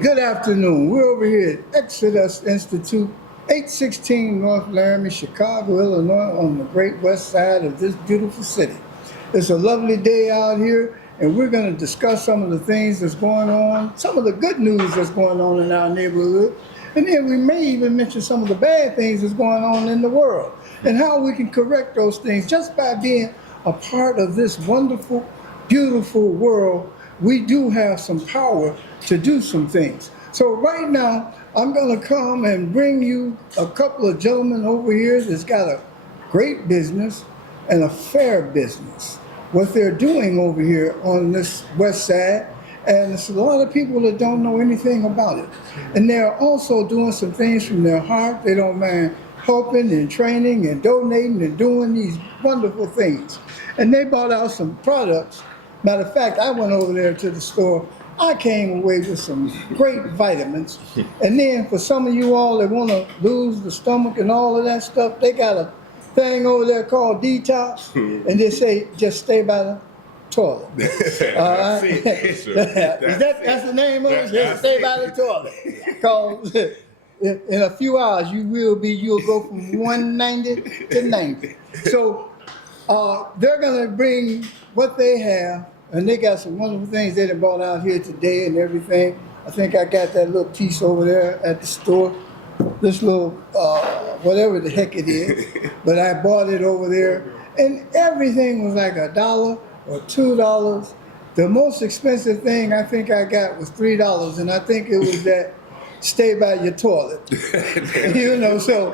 Good afternoon. We're over here at Exodus Institute, 816 North Laramie, Chicago, Illinois, on the great west side of this beautiful city. It's a lovely day out here, and we're going to discuss some of the things that's going on, some of the good news that's going on in our neighborhood, and then we may even mention some of the bad things that's going on in the world, and how we can correct those things just by being a part of this wonderful, beautiful world. We do have some power to do some things. So right now, I'm gonna come and bring you a couple of gentlemen over here that's got a great business and a fair business. What they're doing over here on this west side, and there's a lot of people that don't know anything about it. And they're also doing some things from their heart. They don't mind helping and training and donating and doing these wonderful things. And they brought out some products. Matter of fact, I went over there to the store. I came away with some great vitamins. And then for some of you all that want to lose the stomach and all of that stuff, they got a thing over there called detox. And they say, just stay by the toilet. All right? That's the name of it? Just stay by the toilet. Because in a few hours, you'll go from 190 to 90. So they're going to bring what they have, and they got some wonderful things they done brought out here today and everything. I think I got that little piece over there at the store, this little, whatever the heck it is, but I bought it over there, and everything was like $1 or $2. The most expensive thing I think I got was $3, and I think it was that stay by your toilet. You know, so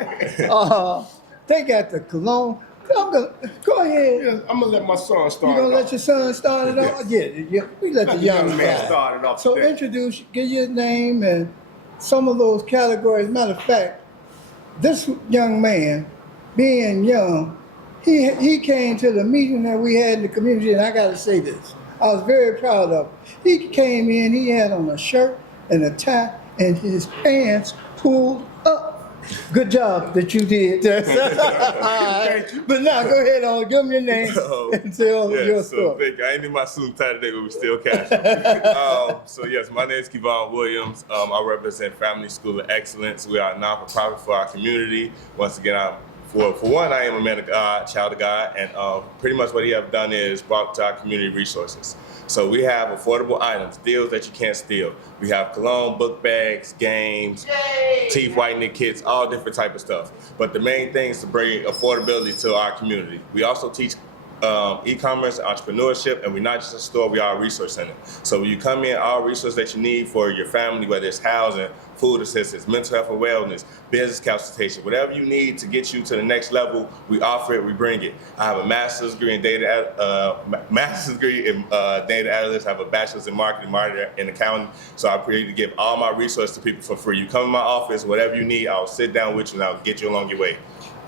they got the cologne. Go ahead. Yeah, I'm gonna let my son start. You gonna let your son start it off? Yeah, we let the young man start it off. So today. introduce, give your name and some of those categories. Matter of fact, this young man, being young, he came to the meeting that we had in the community, and I gotta say this, I was very proud of him. He came in, he had on a shirt and a tie, and his pants pulled up. Good job that you did. Thank you. But now go ahead on, give me your name and tell your story. I ain't in my suit tie today, but we still cash. So yes, my name is Kevon Williams. I represent Family School of Excellence. We are a non-for-profit for our community. Once again, for one, I am a man of God, child of God, and pretty much what he have done is brought to our community resources. So we have affordable items, deals that you can't steal. We have cologne, book bags, games, teeth whitening kits, all different type of stuff. But the main thing is to bring affordability to our community. We also teach e-commerce, entrepreneurship, and we're not just a store, we are a resource center. So when you come in, all resources that you need for your family, whether it's housing, food assistance, mental health and wellness, business consultation, whatever you need to get you to the next level, we offer it, we bring it. I have a master's degree in data analytics. I have a bachelor's in marketing and accounting. So I pray to give all my resources to people for free. You come in my office, whatever you need, I'll sit down with you and I'll get you along your way.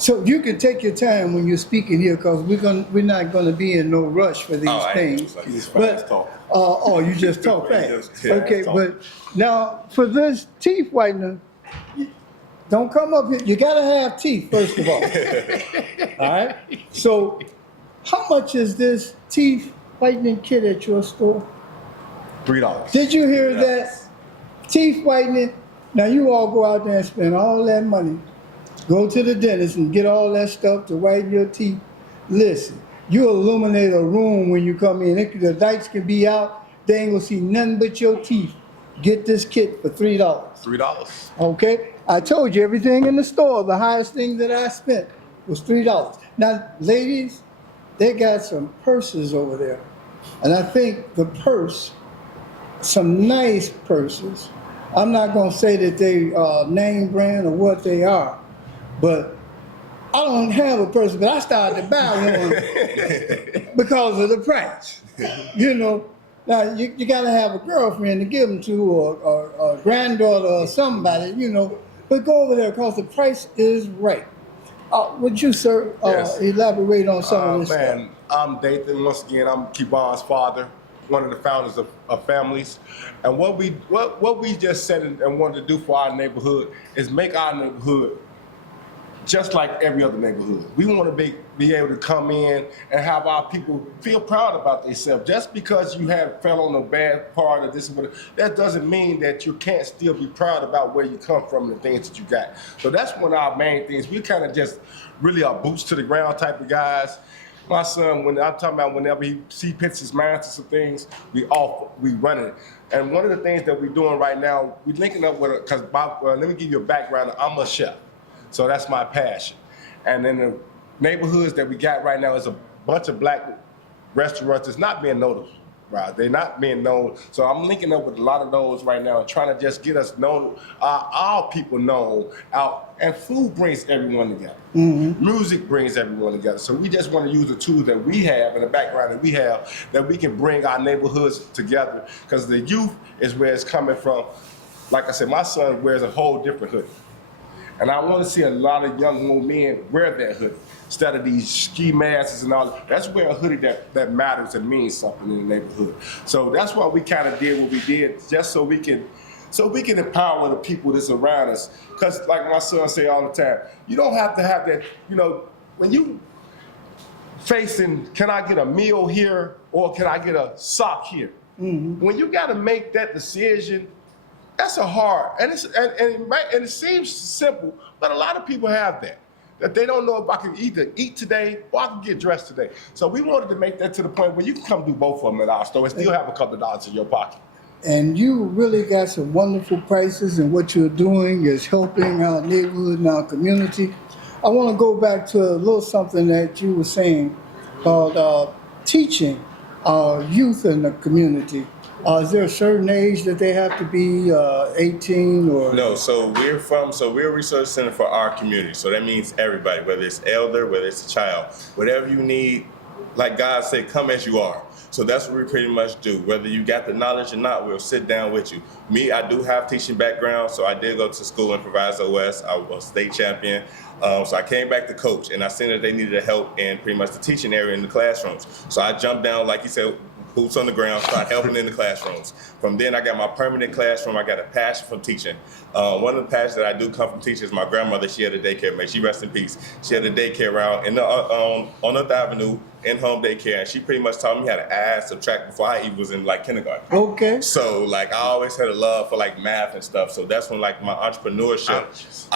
So you can take your time when you're speaking here, because we're not going to be in no rush for these things. But you just talk fast. Okay, but now for this teeth whitener, don't come up here. You got to have teeth first of all. All right. So how much is this teeth whitening kit at your store? $3. Did you hear that? Teeth whitening. Now you all go out there and spend all that money. Go to the dentist and get all that stuff to whiten your teeth. Listen, you illuminate a room when you come in. The lights can be out. They ain't gonna see nothing but your teeth. Get this kit for $3. $3. Okay? I told you everything in the store, the highest thing that I spent was $3. Now, ladies, they got some purses over there. And I think the purse, some nice purses, I'm not gonna say that they name brand or what they are, but I don't have a purse, but I started to buy one because of the price. You know, now you gotta have a girlfriend to give them to, or a granddaughter or somebody, you know, but go over there because the price is right. Would you, sir, elaborate on some of this stuff? I'm Dathan. Once again, I'm Kevon's father, one of the founders of Families. And what we just said and wanted to do for our neighborhood is make our neighborhood just like every other neighborhood. We want to be able to come in and have our people feel proud about themselves. Just because you have fell on a bad part of this, that doesn't mean that you can't still be proud about where you come from and the things that you got. So that's one of our main things. We kind of just really are boots to the ground type of guys. My son, when I'm talking about whenever he puts his mind to some things, we run it. And one of the things that we're doing right now, we're linking up with, because let me give you a background. I'm a chef. So that's my passion. And in the neighborhoods that we got right now is a bunch of black restaurants that's not being noticed, right? They're not being known. So I'm linking up with a lot of those right now and trying to just get us known, our people known out. And food brings everyone together. Mm-hmm. Music brings everyone together. So we just want to use the tools that we have and the background that we have that we can bring our neighborhoods together, because the youth is where it's coming from. Like I said, my son wears a whole different hoodie. And I want to see a lot of young old men wear that hoodie instead of these ski masks and all. That's where a hoodie that matters and means something in the neighborhood. So that's why we kind of did what we did, just so we can empower the people that's around us. Because like my son say all the time, you don't have to have that, when you facing, can I get a meal here or can I get a sock here? Mm-hmm. When you got to make that decision, that's a hard, and it seems simple, but a lot of people have that they don't know if I can either eat today or I can get dressed today. So we wanted to make that to the point where you can come do both of them at our store and still have a couple of dollars in your pocket. And you really got some wonderful prices, and what you're doing is helping our neighborhood and our community. I want to go back to a little something that you were saying about teaching our youth in the community. Is there a certain age that they have to be 18 or? No, so we're a research center for our community. So that means everybody, whether it's elder, whether it's a child, whatever you need, like God said, come as you are. So that's what we pretty much do. Whether you got the knowledge or not, we'll sit down with you. Me, I do have teaching background, so I did go to school in Proviso West. I was state champion. So I came back to coach, and I seen that they needed help in pretty much the teaching area in the classrooms. So I jumped down, like you said, boots on the ground, start helping in the classrooms. From then, I got my permanent classroom. I got a passion from teaching. One of the passions that I do come from teaching is my grandmother. She had a daycare. May she rest in peace. She had a daycare around on 9th Avenue, in-home daycare, and she pretty much taught me how to add, subtract before I even was in kindergarten. Okay. So I always had a love for math and stuff. So that's when my entrepreneurship,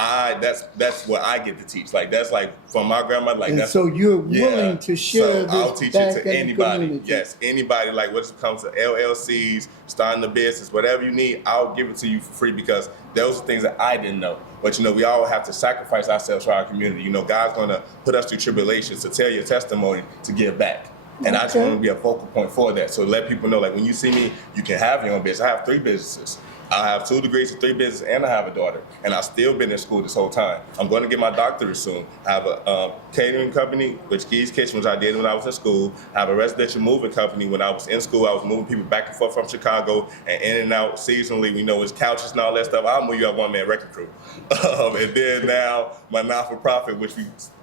that's what I get to teach. That's from my grandmother. And so you're willing to share this I'll teach back it to in anybody. the community. Yes, anybody. When it comes to LLCs, starting a business, whatever you need, I'll give it to you for free, because those are things that I didn't know. But we all have to sacrifice ourselves for our community. God's gonna put us through tribulations to tell your testimony to give back. And I just want to be a focal point for that. So let people know, when you see me, you can have your own business. I have 3 businesses. I have 2 degrees in 3 businesses, and I have a daughter. And I've still been in school this whole time. I'm going to get my doctorate soon. I have a catering company, which Keys Kitchen, which I did when I was in school. I have a residential moving company. When I was in school, I was moving people back and forth from Chicago and in and out seasonally. We know it's couches and all that stuff. I'll move you up one-man wrecking crew. And then now my not-for-profit, which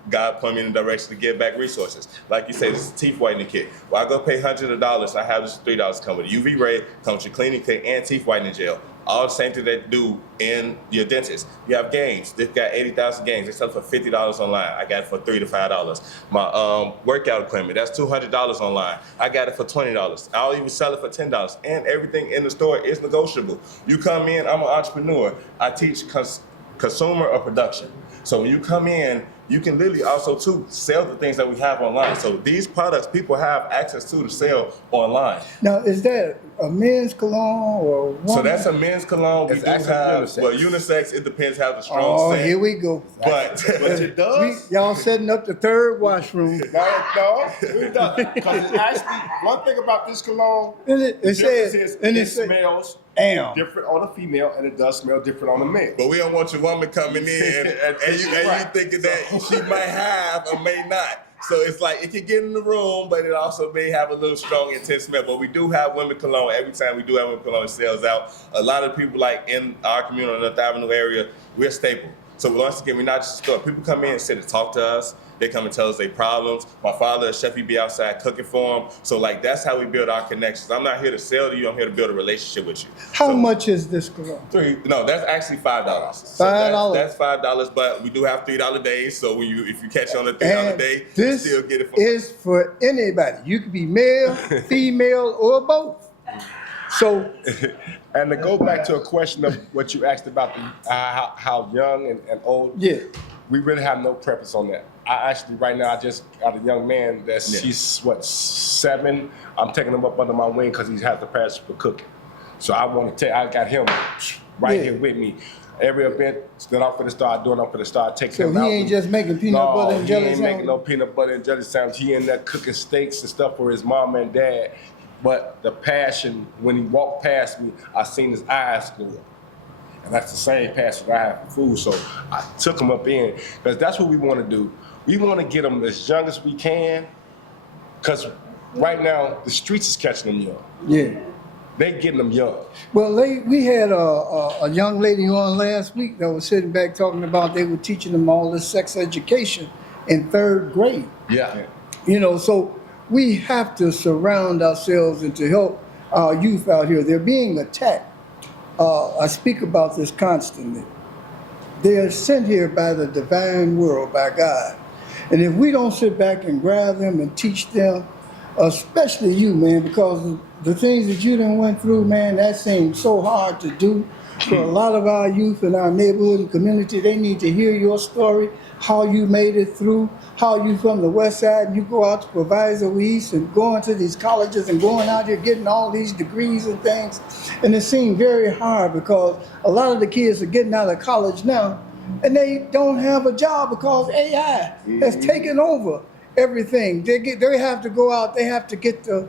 God put me in the direction to give back resources. Like you say, this is a teeth whitening kit. Well, I go pay hundreds of dollars, and I have this $3 come with a UV ray, comes with your cleaning kit, and teeth whitening gel. All the same thing they do in your dentist. You have games. They've got 80,000 games. They sell it for $50 online. I got it for $3 to $5. My workout equipment, that's $200 online. I got it for $20. I'll even sell it for $10. And everything in the store is negotiable. You come in, I'm an entrepreneur. I teach consumer or production. So when you come in, you can literally also sell the things that we have online. So these products people have access to sell online. Now, is that a men's cologne or woman? So that's a men's cologne. It's actually unisex. Unisex, it depends how the strong scent. Here we go. But it does. Y'all setting up the 3rd washroom. No, we done. Because it's actually, one thing about this cologne, It says, it smells different on a female, and it does smell different on a man. But we don't want your woman coming in and you thinking that she might have or may not. So it's it can get in the room, but it also may have a little strong, intense smell. But we do have women cologne. Every time we do have women cologne, it sells out. A lot of people in our community, on the 9th Avenue area, we're a staple. So once again, we're not just a store. People come in and sit and talk to us. They come and tell us their problems. My father, a chef, he be outside cooking for them. So like that's how we build our connections. I'm not here to sell to you. I'm here to build a relationship with you. How much is this cologne? No, that's actually $5. $5. That's $5, but we do have $3 days. So when if you catch on the $3 day, you this still get it. is for anybody. You could be male, female, or both. So, And to go back to a question of what you asked about how young and old, yeah. we really have no preference on that. I actually, right now, I just got a young man he's what, 7. I'm taking him up under my wing because he has the passion for cooking. So I got him right here with me. Every event that I'm gonna start doing, I'm gonna start taking him out. So he ain't just making peanut butter and jelly he ain't sandwich? making no peanut butter and jelly sandwich. He in there cooking steaks and stuff for his mom and dad. But the passion, when he walked past me, I seen his eyes glow up. And that's the same passion I have for food. So I took him up in, because that's what we want to do. We want to get them as young as we can, because right now the streets is catching them young. Yeah. They getting them young. Well, we had a young lady on last week that was sitting back talking about they were teaching them all this sex education in 3rd grade. Yeah. You know, so we have to surround ourselves and to help our youth out here. They're being attacked. I speak about this constantly. They are sent here by the divine world, by God. And if we don't sit back and grab them and teach them, especially you, man, because the things that you done went through, man, that seems so hard to do. For a lot of our youth in our neighborhood and community, they need to hear your story, how you made it through, how you from the west side, and you go out to Proviso East and going to these colleges and going out here getting all these degrees and things. And it seemed very hard because a lot of the kids are getting out of college now and they don't have a job because AI has taken over everything. They have to go out, they have to get the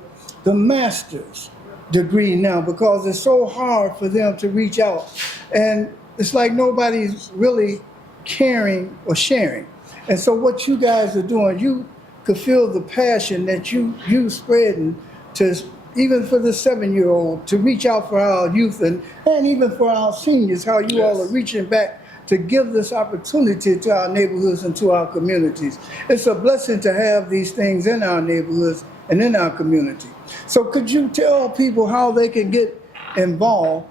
master's degree now because it's so hard for them to reach out. And it's like nobody's really caring or sharing. And so what you guys are doing, you could feel the passion that you spreading to, even for the 7-year-old, to reach out for our youth and even for our seniors, how you all are reaching back to give this opportunity to our neighborhoods and to our communities. It's a blessing to have these things in our neighborhoods and in our community. So could you tell people how they can get involved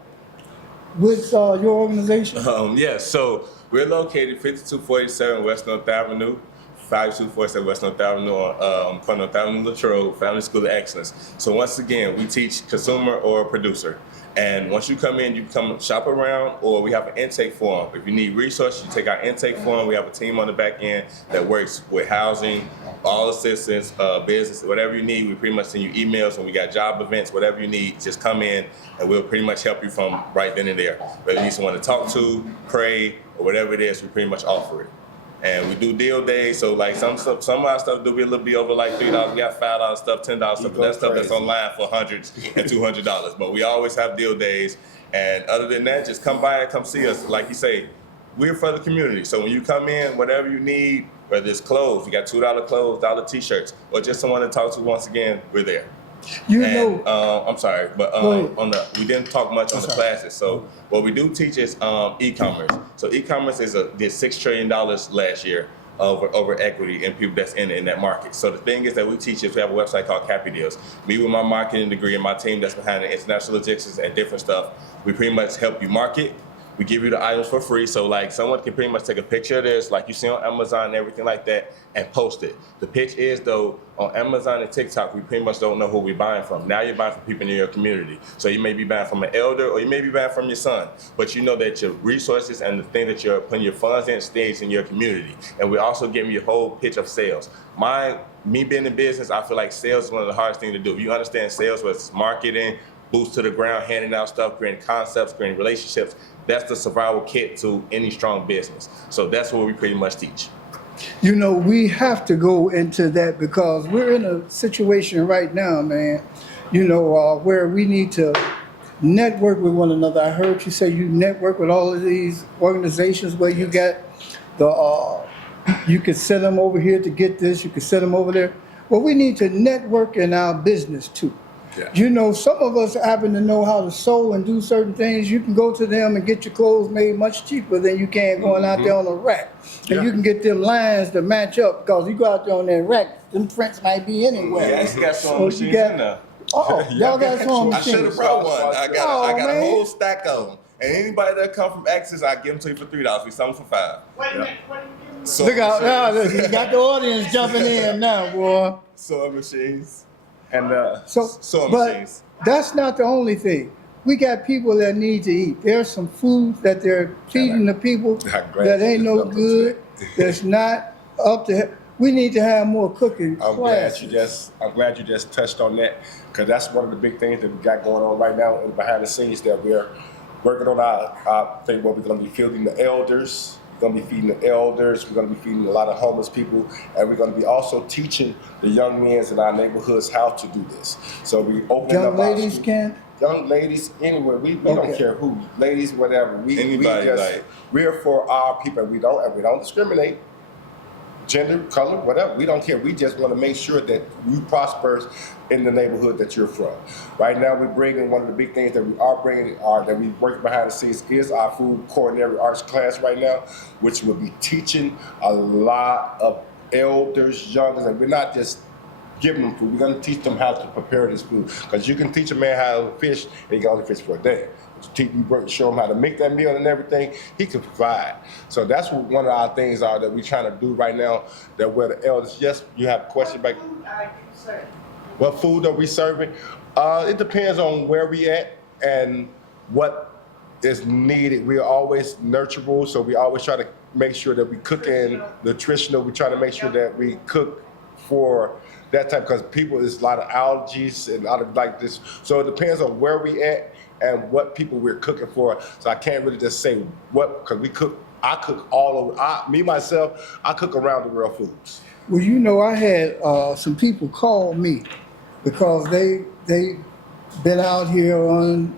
with your organization? Yes, so we're located 5247 West North Avenue, 5247 West North Avenue on North Avenue Latrobe, Family School of Excellence. So once again, we teach consumer or producer. And once you come in, you come shop around, or we have an intake form. If you need resources, you take our intake form. We have a team on the back end that works with housing, all assistance, business, whatever you need. We pretty much send you emails when we got job events, whatever you need, just come in and we'll pretty much help you from right then and there. Whether you need someone to talk to, pray, or whatever it is, we pretty much offer it. And we do deal days, so like some of our stuff do be a little bit over like $3. We got $5 stuff, $10 stuff, but that stuff that's online for $100 and $200. But we always have deal days. And other than that, just come by and come see us. Like you say, we're for the community. So when you come in, whatever you need, whether it's clothes, we got $2 clothes, $1 t-shirts, or just someone to talk to, once again, we're there. You And, know, I'm sorry, but we didn't talk much on the classes. So what we do teach is e-commerce. So e-commerce did $6 trillion last year over equity and people that's in that market. So the thing is that we teach is we have a website called Cappy Deals. Me with my marketing degree and my team that's behind the international logistics and different stuff, we pretty much help you market. We give you the items for free, so like someone can pretty much take a picture of this, like you see on Amazon and everything like that, and post it. The pitch is though, on Amazon and TikTok, we pretty much don't know who we're buying from. Now you're buying from people in your community. So you may be buying from an elder, or you may be buying from your son, but you know that your resources and the thing that you're putting your funds in stays in your community. And we're also giving you a whole pitch of sales. Me being in business, I feel like sales is one of the hardest things to do. If you understand sales, whether it's marketing, boots to the ground, handing out stuff, creating concepts, creating relationships, that's the survival kit to any strong business. So that's what we pretty much teach. You know, we have to go into that because we're in a situation right now, man, you know, where we need to network with one another. I heard you say you network with all of these organizations where you got you could send them over here to get this, you could send them over there. Well, we need to network in our business too. Yeah. You know, some of us happen to know how to sew and do certain things. You can go to them and get your clothes made much cheaper than you can going out there on a rack. And Yeah. you can get them lines to match up because you go out there on that rack, them prints might be anywhere. We actually got sewing So you machines got- in there. Oh, Yeah. y'all got sewing I should have machines. brought one. I got Oh, a man. whole stack of them. And anybody that come from Access, I give them to you for $3. We sell them for $5. Wait a minute, what are you giving me? Sewing Look out now, machines. look, you got the audience jumping in now, boy. Sewing machines. And Sewing but machines. that's not the only thing. We got people that need to eat. There's some food that they're feeding the people I'm glad that you ain't no jumped into good. That's not up to. We need to have more cooking I'm glad classes. you just touched on that, because that's one of the big things that we got going on right now behind the scenes, that we're working on our thing where we're going to be feeding the elders. We're going to be feeding the elders. We're going to be feeding a lot of homeless people, and we're going to be also teaching the young men in our neighborhoods how to do this. So we open Young up our ladies school. can. Young ladies, anywhere. We Okay. don't care who, ladies, whatever. Anybody, like- We're for our people. We don't discriminate. Gender, color, whatever, we don't care. We just want to make sure that you prosper in the neighborhood that you're from. Right now, we're bringing one of the big things that we are bringing, that we work behind the scenes, is our food culinary arts class right now, which will be teaching a lot of elders, youngers, and we're not just giving them food. We're going to teach them how to prepare this food, because you can teach a man how to fish, and he can only fish for a day. Show him how to make that meal and everything, he can provide. So that's what one of our things are that we're trying to do right now, that where the elders, yes, you have a question back. What food are you serving? What food are we serving? It depends on where we at and what is needed. We are always nurturable, so we always try to make sure that we cook in nutritional. We try to make sure that we cook for that type, because people, there's a lot of allergies and a lot of like this. So it depends on where we at and what people we're cooking for. So I can't really just say what, because I cook all over. Myself, I cook around the world foods. Well, you know, I had some people call me because they been out here on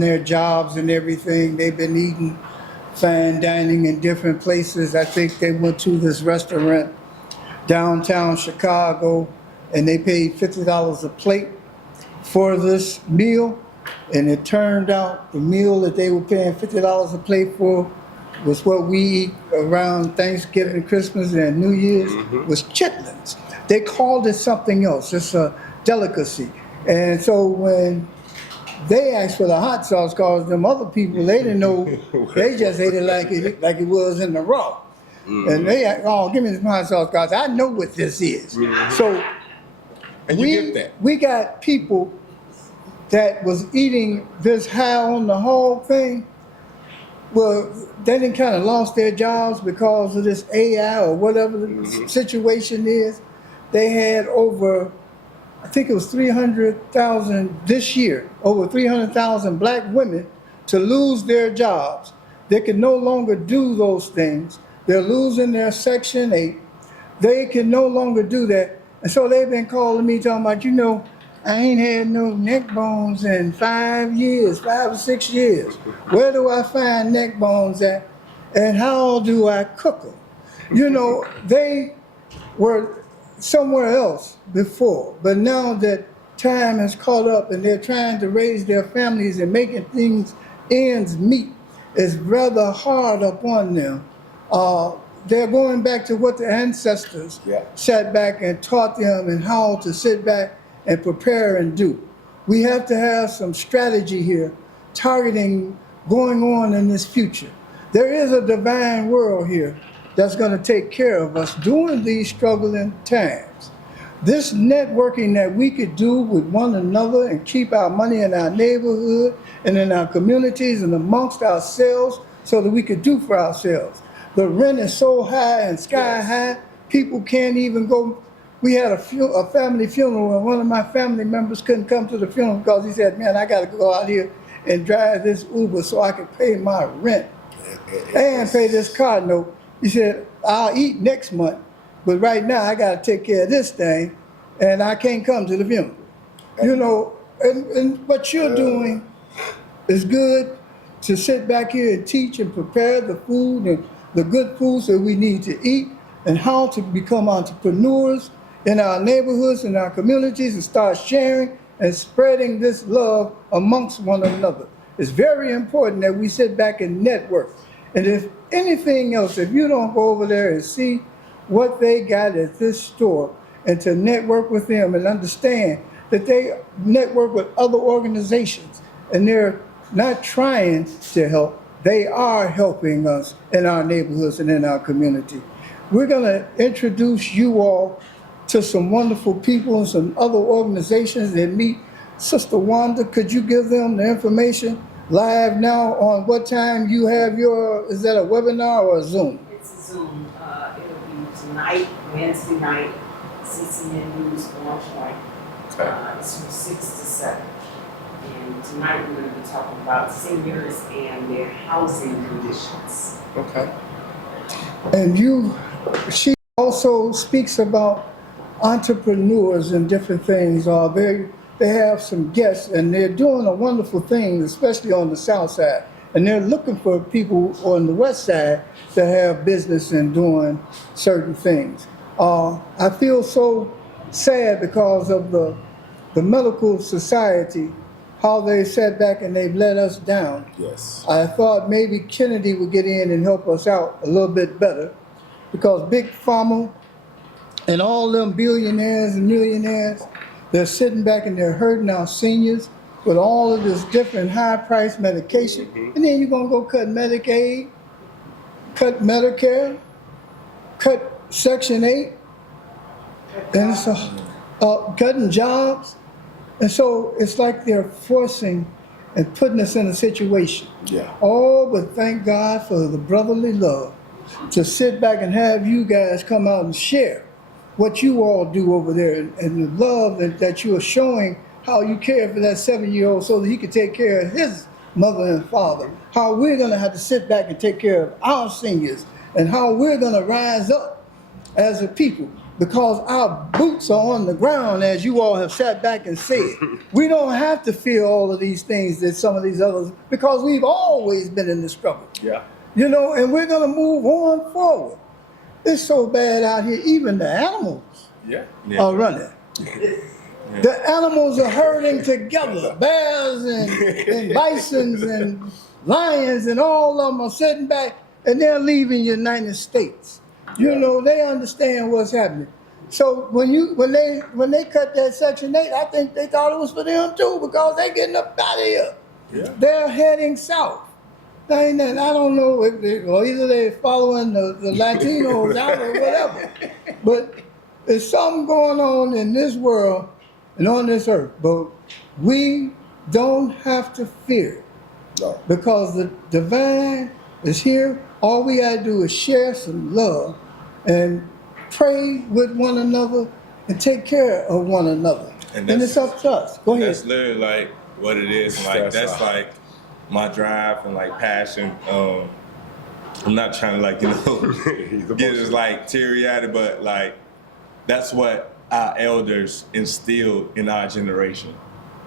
their jobs and everything. They've been eating fine dining in different places. I think they went to this restaurant downtown Chicago, and they paid $50 a plate for this meal. And it turned out the meal that they were paying $50 a plate for was what we eat around Thanksgiving, Christmas, and New Year's, was chitlins. They called it something else. It's a delicacy. And so when they asked for the hot sauce, because them other people, they didn't know, they just ate it like it was in the raw. And they asked, oh, give me some hot sauce, guys. I know what this is. So And you get that. we got people that was eating this high on the hog thing. Well, they didn't kind of lost their jobs because of this AI or whatever the situation is. They had over, I think it was 300,000 this year, over 300,000 black women to lose their jobs. They can no longer do those things. They're losing their Section 8. They can no longer do that. And so they've been calling me talking about, you know, I ain't had no neck bones in 5 years, 5 or 6 years. Where do I find neck bones at? And how do I cook them? You know, they were somewhere else before, but now that time has caught up and they're trying to raise their families and making ends meet, it's rather hard upon them. They're going back to what the ancestors sat back and taught them and how to sit back and prepare and do. We have to have some strategy here, targeting going on in this future. There is a divine world here that's going to take care of us during these struggling times. This networking that we could do with one another and keep our money in our neighborhood and in our communities and amongst ourselves so that we could do for ourselves. The rent is so high and sky high, people can't even go. We had a family funeral, and one of my family members couldn't come to the funeral because he said, man, I got to go out here and drive this Uber so I can pay my rent and pay this car note. He said, I'll eat next month, but right now I got to take care of this thing, and I can't come to the funeral. You know, and what you're doing is good, to sit back here and teach and prepare the food and the good foods that we need to eat, and how to become entrepreneurs in our neighborhoods and our communities and start sharing and spreading this love amongst one another. It's very important that we sit back and network. And if anything else, if you don't go over there and see what they got at this store and to network with them and understand that they network with other organizations and they're not trying to help, they are helping us in our neighborhoods and in our community. We're going to introduce you all to some wonderful people and some other organizations that meet. Sister Wanda, could you give them the information live now on what time you have your, is that a webinar or a Zoom? It's a Zoom. It'll be tonight, Wednesday night, CCN News on Point. It's from 6 to 7. And tonight we're going to be talking about seniors and their housing conditions. Okay. And she also speaks about entrepreneurs and different things. They have some guests and they're doing a wonderful thing, especially on the south side. And they're looking for people on the west side that have business and doing certain things. I feel so sad because of the medical society, how they sat back and they've let us down. Yes. I thought maybe Kennedy would get in and help us out a little bit better, because Big Pharma and all them billionaires and millionaires, they're sitting back and they're hurting our seniors with all of this different high-priced medication. And then you're gonna go cut Medicaid, cut Medicare, cut Section 8, and it's cutting jobs. And so it's like they're forcing and putting us in a situation. Yeah. Oh, but thank God for the brotherly love to sit back and have you guys come out and share what you all do over there and the love that you are showing, how you care for that 7-year-old so that he can take care of his mother and father, how we're gonna have to sit back and take care of our seniors, and how we're gonna rise up as a people because our boots are on the ground, as you all have sat back and said. We don't have to fear all of these things that some of these others, because we've always been in the struggle. Yeah. You know, and we're gonna move on forward. It's so bad out here, even the animals Yeah. are running. The animals are herding together. Bears and bisons and lions and all of them are sitting back and they're leaving the United States. You know, they understand what's happening. So when they cut that Section 8, I think they thought it was for them too, because they're getting up out of here. Yeah. They're heading south. I don't know if or either they're following the Latinos out or whatever. But there's something going on in this world and on this earth. But we don't have to fear, No. because the divine is here. All we gotta do is share some love and pray with one another and take care of one another. And it's up to us. Go ahead. That's literally like what it is. And like that's like my drive and like passion. I'm not trying to like, you know, get just like teary-eyed, but like that's what our elders instilled in our generation.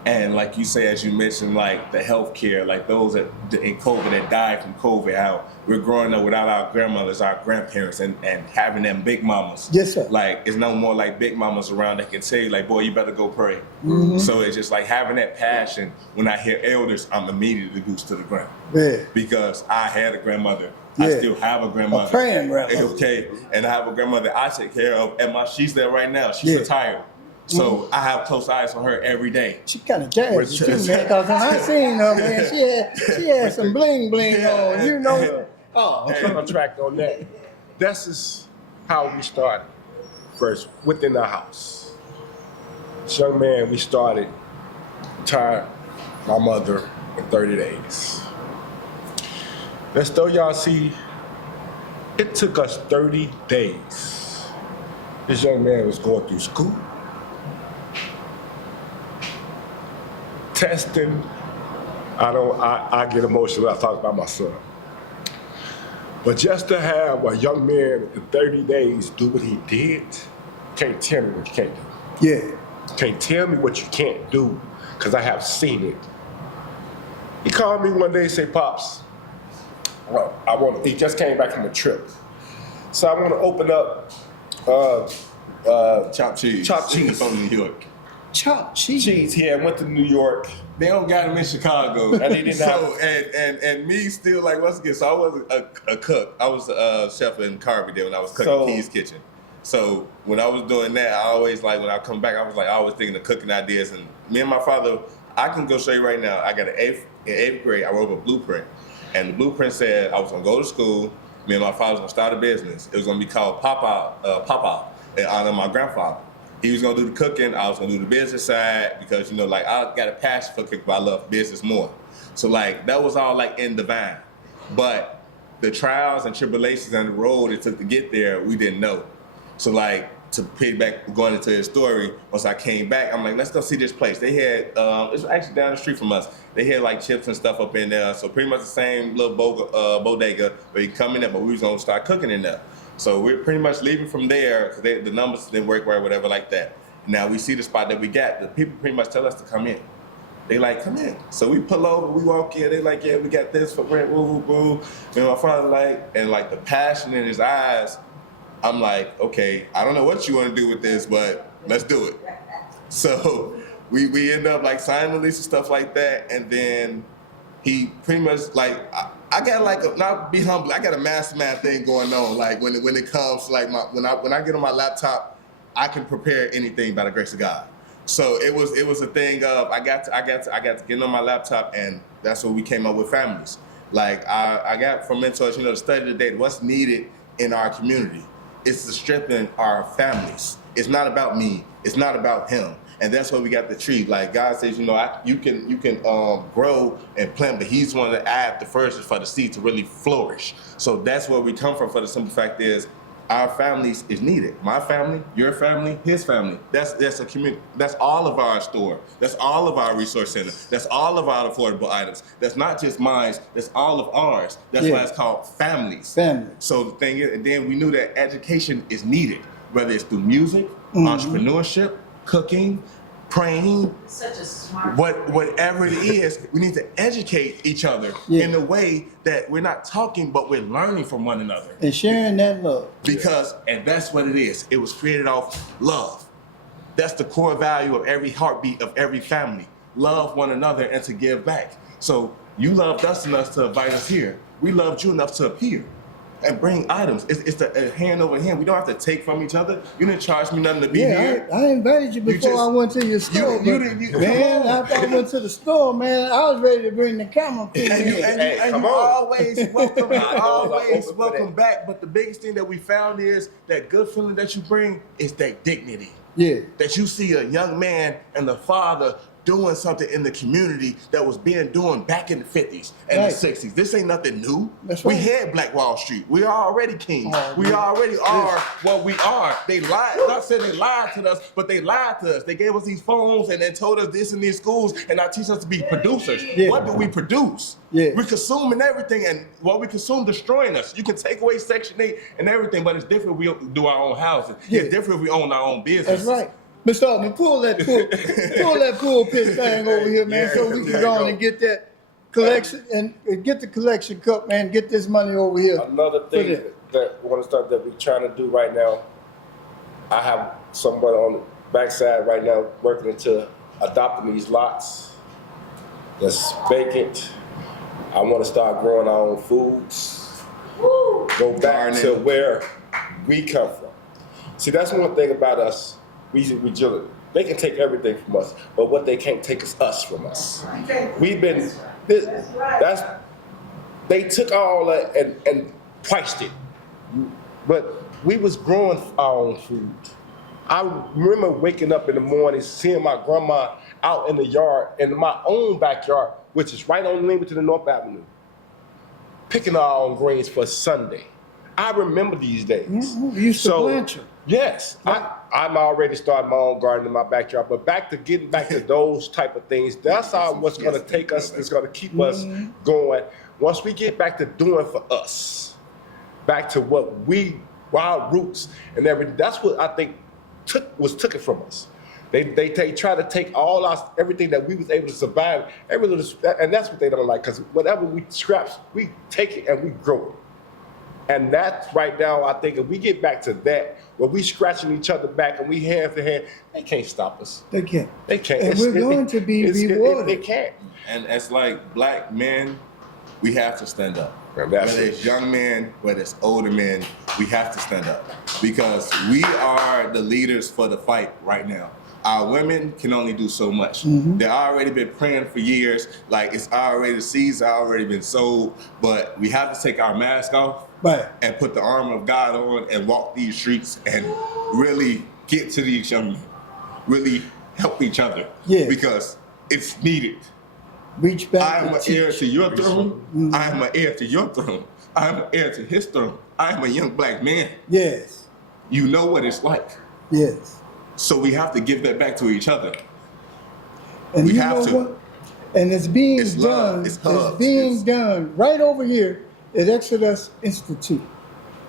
And like you say, as you mentioned, like the healthcare, like those that in COVID that died from COVID, how we're growing up without our grandmothers, our grandparents, and having them big mamas. Yes, sir. Like it's no more like big mamas around that can tell you like, boy, you better go pray. Mm-hmm. So it's just like having that passion. When I hear elders, I'm immediately reduced to the ground. Yeah. Because I had a grandmother. Yeah. I still have a grandmother. A praying grandmother. Okay, and I have a grandmother I take care of, and she's there right now. She's Yeah. retired. So I have close eyes on her every day. She kind of jazzy too, man. Because when I seen her, man, she had some bling bling on, you know. Oh, I'm on track on that. This is how we started. First, within the house. This young man, we started, retired my mother in 30 days. Let's throw y'all see, it took us 30 days. This young man was going through school, testing. I get emotional when I talk about my son. But just to have a young man in 30 days do what he did, can't tell me what you can't do. yeah. Can't tell me what you can't do, because I have seen it. He called me one day and said, Pops, he just came back from a trip. So I want to open up Chopped cheese. Chopped cheese. from New York. chopped cheese. Cheese. Yeah, I went to New York. They don't got them in Chicago. And they didn't so, and me still like once again. So I was a cook. I was a chef in Carby there when I was cooking So- Keys Kitchen. So when I was doing that, I always like when I come back, I was like always thinking of cooking ideas. And me and my father, I can go show you right now. I got in eighth grade. I wrote a blueprint, and the blueprint said I was gonna go to school. Me and my father was gonna start a business. It was gonna be called Papa, in honor of my grandfather. He was gonna do the cooking. I was gonna do the business side because like I got a passion for cooking, but I love business more. So like that was all like in divine, but the trials and tribulations and the road it took to get there, we didn't know. So like to piggyback going into his story, once I came back, I'm like, let's go see this place. They had it's actually down the street from us. They had like chips and stuff up in there, so pretty much the same little bodega where you come in there, but we was gonna start cooking in there. So we're pretty much leaving from there because the numbers didn't work right, whatever like that. Now we see the spot that we got. The people pretty much tell us to come in. They like, come in. So we pull over, we walk in. They like, yeah, we got this for rent, woo, woo, woo. And my father like, and like the passion in his eyes, I'm like, okay, I don't know what you want to do with this, but let's do it. So we end up like signing the lease and stuff like that, and then he pretty much like I got like not be humble. I got a mastermind thing going on. Like when it comes to like when I get on my laptop, I can prepare anything by the grace of God. So it was a thing of I got to get on my laptop, and that's what we came up with families. Like I got from mentors, to study the data, what's needed in our community. It's to strengthen our families. It's not about me. It's not about him. And that's why we got the tree. Like God says, you can grow and plant, but He's one to add the first is for the seed to really flourish. So that's where we come from. For the simple fact is, our families is needed. My family, your family, his family. That's a community. That's all of our store. That's all of our resource center. That's all of our affordable items. That's not just mine. That's all of ours. That's why it's called families. Family. So the thing is, and then we knew that education is needed, whether it's through music, entrepreneurship, cooking, praying, Such a smart. whatever it is, we need to educate each other in a way that we're not talking, but we're learning from one another. And sharing that love. Because, and that's what it is. It was created off love. That's the core value of every heartbeat of every family. Love one another and to give back. So you loved us enough to invite us here. We loved you enough to appear and bring items. It's the hand over hand. We don't have to take from each other. You didn't charge me nothing to be here. I invited you before I went to your store. Man, after I went to the store, man, I was ready to bring the camera crew And you come on. always welcome, always open for welcome that. back. But the biggest thing that we found is that good feeling that you bring is that dignity. Yeah. That you see a young man and the father doing something in the community that was being doing back in the 50s and Right. the 60s. This ain't nothing new. That's We right. had Black Wall Street. We are already kings. Oh, we man. already are what we are. They lied. Not saying they lied to us, but they lied to us. They gave us these phones and then told us this in these schools and now teach us to be producers. Yeah. What do we produce? Yeah. We're consuming everything, and what we consume destroying us. You can take away Section 8 and everything, but it's different if we do our own houses. Yeah. It's different if we own our own business. That's right. Mr. Altman, pull that pulpit thing over here, man, so we can go on and get that collection and get the collection cup, man. Get this money over here. Another thing Put it. that we want to start that we're trying to do right now, I have someone on the backside right now working into adopting these lots that's vacant. I want to start growing our own foods. Go back to Gardening. where we come from. See, that's one thing about us. We they can take everything from us, but what they can't take is us from us. We've been that's they took all that and priced it, but we was growing our own food. I remember waking up in the morning, seeing my grandma out in the yard, in my own backyard, which is right on Lincoln to the North Avenue, picking our own greens for Sunday. I remember these days. We used to plant them. Yes, I'm already starting my own garden in my backyard, but getting back to those type of things, that's what's going to take us, it's going to keep us going. Once we get back to doing for us, back to what our roots and everything, that's what I think was taken from us. They try to take everything that we was able to survive, and that's what they don't like, because whatever we scraps, we take it and we grow it. And that's right now, I think if we get back to that, where we scratching each other back and we hand to hand, they can't stop us. They can't. They can't. And we're going to be rewarded. They can't. And it's like black men, we have to stand up. And that's Whether it. it's young men, whether it's older men, we have to stand up because we are the leaders for the fight right now. Our women can only do so much. They've already been praying for years, like it's already, the seeds have already been sold, but we have to take our mask off Right. and put the armor of God on and walk these streets and really get to these young men, really help each other because it's needed. Reach back I am and an heir teach. to your throne. I am an heir to your throne. I am an heir to his throne. I am a young black man. Yes. You know what it's like. Yes. So we have to give that back to each other. And We you have know to. what? And it's being It's love. done. It's hugs. being It's- done right over here at Exodus Institute.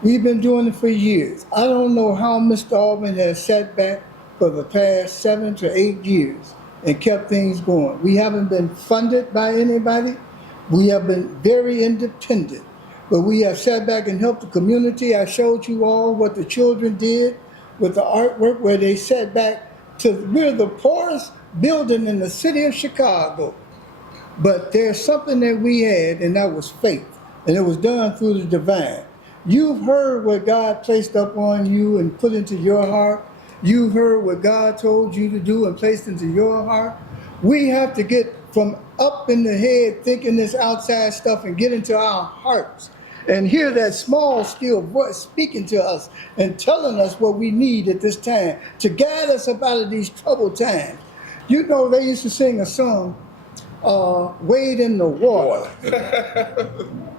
We've been doing it for years. I don't know how Mr. Alvin has sat back for the past 7 to 8 years and kept things going. We haven't been funded by anybody. We have been very independent. But we have sat back and helped the community. I showed you all what the children did with the artwork where they sat back we're the poorest building in the city of Chicago. But there's something that we had, and that was faith. And it was done through the divine. You've heard what God placed up on you and put into your heart. You've heard what God told you to do and placed into your heart. We have to get from up in the head thinking this outside stuff and get into our hearts and hear that small, still voice speaking to us and telling us what we need at this time to guide us up out of these troubled times. You know, they used to sing a song, Wade in the Water.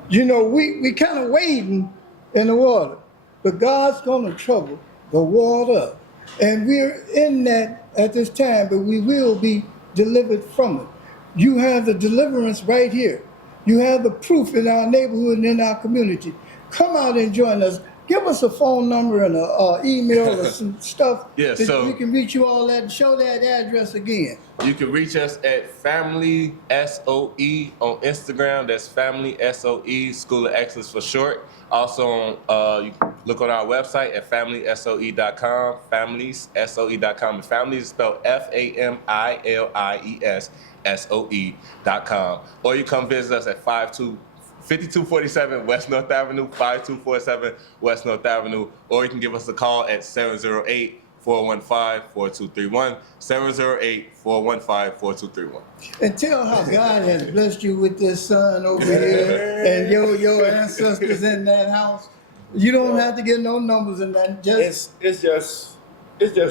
You know, we kind of wading in the water, but God's going to trouble the water. And we're in that at this time, but we will be delivered from it. You have the deliverance right here. You have the proof in our neighborhood and in our community. Come out and join us. Give us a phone number and an email or some stuff Yeah, that so- we can reach you all at and show that address again. You can reach us at Family SOE on Instagram. That's Family SOE, School of Excellence for short. Also, you can look on our website at FamilySOE.com, FamiliesSOE.com. And families is spelled FAMILIES.SOE.com. Or you come visit us at 5247 West North Avenue, 5247 West North Avenue. Or you can give us a call at 708-415-4231, 708-415-4231. And tell how God has blessed you with this son over here and your ancestors in that house. You don't have to get no numbers in that. Just It's just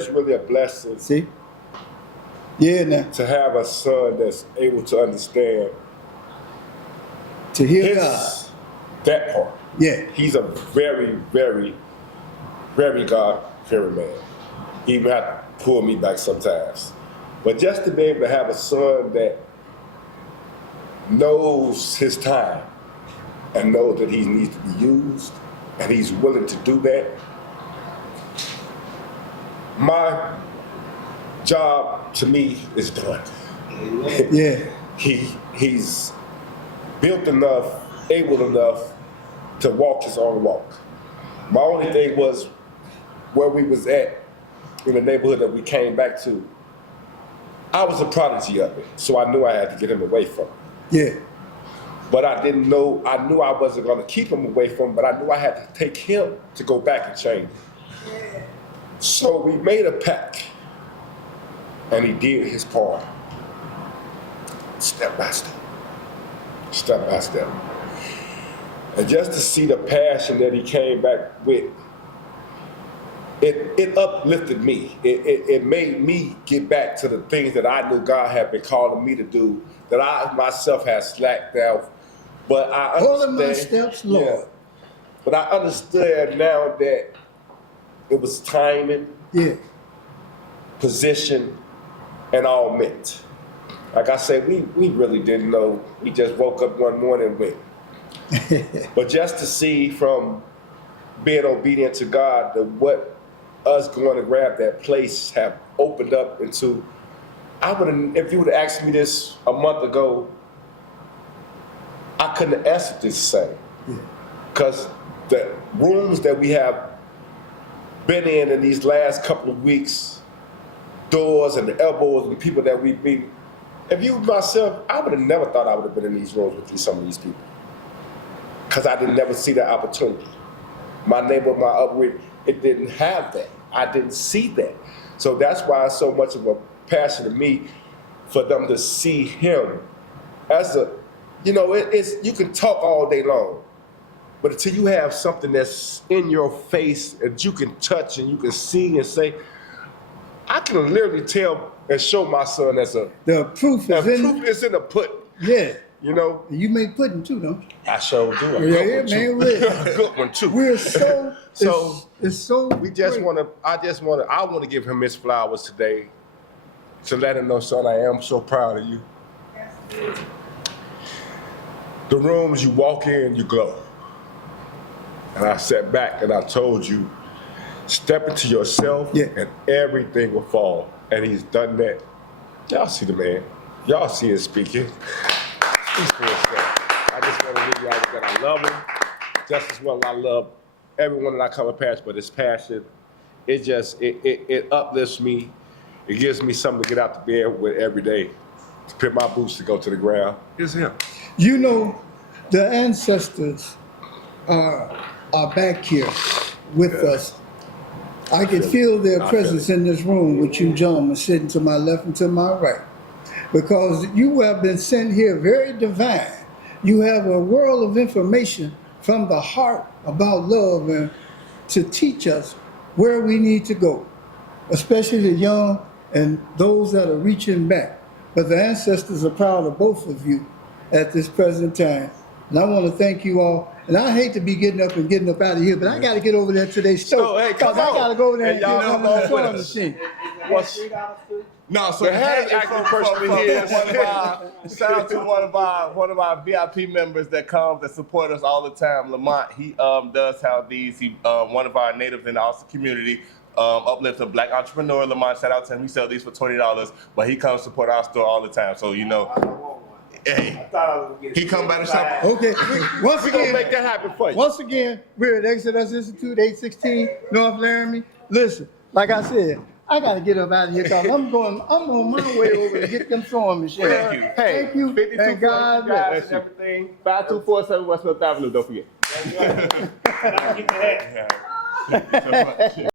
really a blessing see. Yeah, now to have a son that's able to understand to hear God. that part. Yeah, He's a very, very, very God-fearing man. He even have to pull me back sometimes. But just to be able to have a son that knows his time and knows that he needs to be used and he's willing to do that, my job to me is done. yeah, He's built enough, able enough to walk his own walk. My only thing was where we was at in the neighborhood that we came back to. I was a prodigy of it, so I knew I had to get him away from it. yeah. But I didn't know, I knew I wasn't gonna keep him away from it, but I knew I had to take him to go back and change it. So we made a pact, and he did his part, step by step, step by step. And just to see the passion that he came back with, it uplifted me. It made me get back to the things that I knew God had been calling me to do, that I myself had slacked out. But I All understand. of my steps, Lord. Yeah. But I understood now that it was timing, Yeah, position, and all meant. Like I said, we really didn't know. We just woke up one morning and went. But just to see from being obedient to God, that what us going to grab that place have opened up into, I would have, if you would have asked me this a month ago, I couldn't have answered this the same. Because the rooms that we have been in these last couple of weeks, doors and the elbows and the people that we meet. If you myself, I would have never thought I would have been in these rooms with some of these people, because I didn't never see that opportunity. My neighbor, my upbringing, it didn't have that. I didn't see that. So that's why it's so much of a passion to me for them to see him as a, you know, it's you can talk all day long, but until you have something that's in your face that you can touch and you can see and say, I can literally tell and show my son as a, The proof the is in. proof is in the pudding. Yeah. You know, You make pudding too, don't you? I sure do. A Yeah, good one man, too. we're- A good one too. We're so. So, it's so. we just great. want to. I want to give him his flowers today, to let him know, son, I am so proud of you. The rooms you walk in, you glow. And I sat back and I told you, step into yourself, Yeah. and everything will fall. And he's done that. Y'all see the man. Y'all see him speaking. Speaks for himself. I just want to give y'all that I love him just as well as I love everyone that I come past, but his passion, it just, it uplifts me. It gives me something to get out the bed with every day, to put my boots to go to the ground. It's him. You know, the ancestors are back here with us. I can feel their presence in this room with you gentlemen sitting to my left and to my right. Because you have been sent here very divine. You have a world of information from the heart about love and to teach us where we need to go, especially the young and those that are reaching back. But the ancestors are proud of both of you at this present time. And I want to thank you all. And I hate to be getting up out of here, but I got to get over there to their stove. hey, Because come I on. got to go over there And and y'all get come on on the with sewing us. machine. What's, No, so The the hand hand acting acting person person from- here is shout out to one of our VIP members that comes that support us all the time. Lamont, he does have these. He one of our natives in the Austin community. Uplift a black entrepreneur. Lamont, shout out to him. We sell these for $20, but he comes support our store all the time. So you know, hey, he come by the shop. Okay, once we gonna again, make that happen for you. once again, we're at Exodus Institute, 816 North Laramie. Listen, like I said, I gotta get up out of here because I'm on my way over to get them sewing machines. Thank you. Hey, Thank you, 52 and God guys bless. and everything. 5247 West North Avenue. Don't forget. Get the hat. Yeah.